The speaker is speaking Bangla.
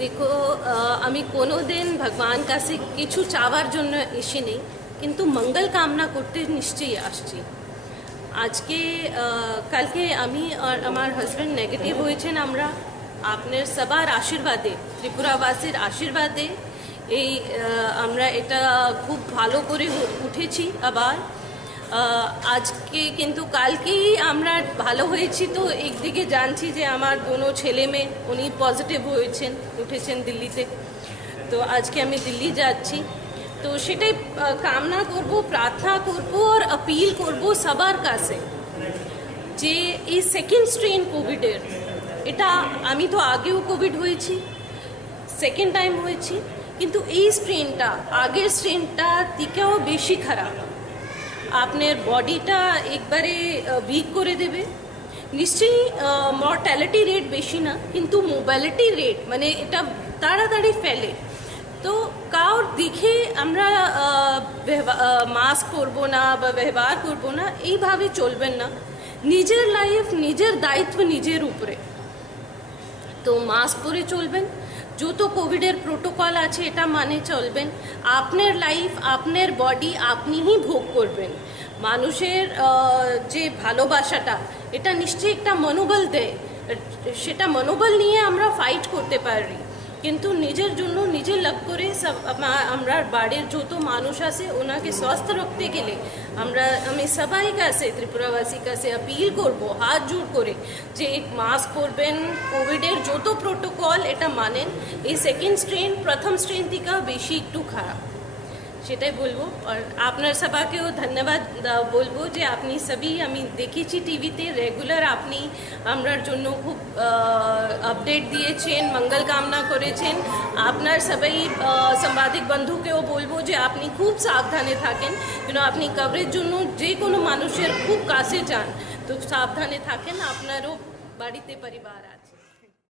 দেখো, আমি কোনোদিন ভগবান কাছে কিছু চাওয়ার জন্য এসে নেই, কিন্তু মঙ্গল কামনা করতে নিশ্চয়ই আসছি। আজকে কালকে আমি আর আমার হাজব্যান্ড নেগেটিভ হয়েছেন। আমরা আপনার সবার আশীর্বাদে, ত্রিপুরাবাসীর আশীর্বাদে এই আমরা এটা খুব ভালো করে উঠেছি। আবার আজকে কিন্তু কালকেই আমরা ভালো হয়েছি, তো একদিকে জানছি যে আমার দোনো ছেলে মেয়ে উনি পজিটিভ হয়েছেন, উঠেছেন দিল্লিতে। তো আজকে আমি দিল্লি যাচ্ছি, তো সেটাই কামনা করব, প্রার্থনা করব আর আপিল করব সবার কাছে যে এই সেকেন্ড স্ট্রেন কোভিডের, এটা আমি তো আগেও কোভিড হয়েছি, সেকেন্ড টাইম হয়েছি, কিন্তু এই স্ট্রেনটা আগের স্ট্রেনটা থেকেও বেশি খারাপ। আপনার বডিটা একবারে উইক করে দেবে। নিশ্চয়ই মর্টালিটি রেট বেশি না, কিন্তু মোবালিটি রেট মানে এটা তাড়াতাড়ি ফেলে। তো কারোর দেখে আমরা মাস্ক করবো না বা ব্যবহার করবো না, এইভাবে চলবেন না। নিজের লাইফ, নিজের দায়িত্ব নিজের উপরে। তো মাস্ক পরে চলবেন, যত কোভিডের প্রোটোকল আছে এটা মানে চলবেন। আপনার লাইফ, আপনার বডি আপনিই ভোগ করবেন। মানুষের যে ভালোবাসাটা, এটা নিশ্চয়ই একটা মনোবল দেয়, সেটা মনোবল নিয়ে আমরা ফাইট করতে পারি। কিন্তু নিজের জন্য নিজে লাভ করে আমরা বাড়ির যত মানুষ আছে ওনাকে সুস্থ রাখতে গেলে আমি সবাই কাছে, ত্রিপুরাবাসী কাছে আপিল করব হাত জোড় করে যে মাস্ক পরবেন, কোভিডের যত প্রোটোকল এটা মানেন। এই সেকেন্ড স্ট্রেন প্রথম স্ট্রেন থেকে বেশি একটু খারাপ, সেটাই বলবো। আর আপনার সবাইকেও ধন্যবাদ বলবো যে আপনি সবই, আমি দেখেছি টিভিতে রেগুলার আপনি আমরার জন্য খুব আপডেট দিয়েছেন, মঙ্গল কামনা করেছেন। আপনার সবাই সাংবাদিক বন্ধুকেও বলবো যে আপনি খুব সাবধানে থাকেন, আপনি কভারের জন্য যে কোনো মানুষের খুব কাছে যান, তো সাবধানে থাকেন, আপনারও বাড়িতে পরিবার আছে।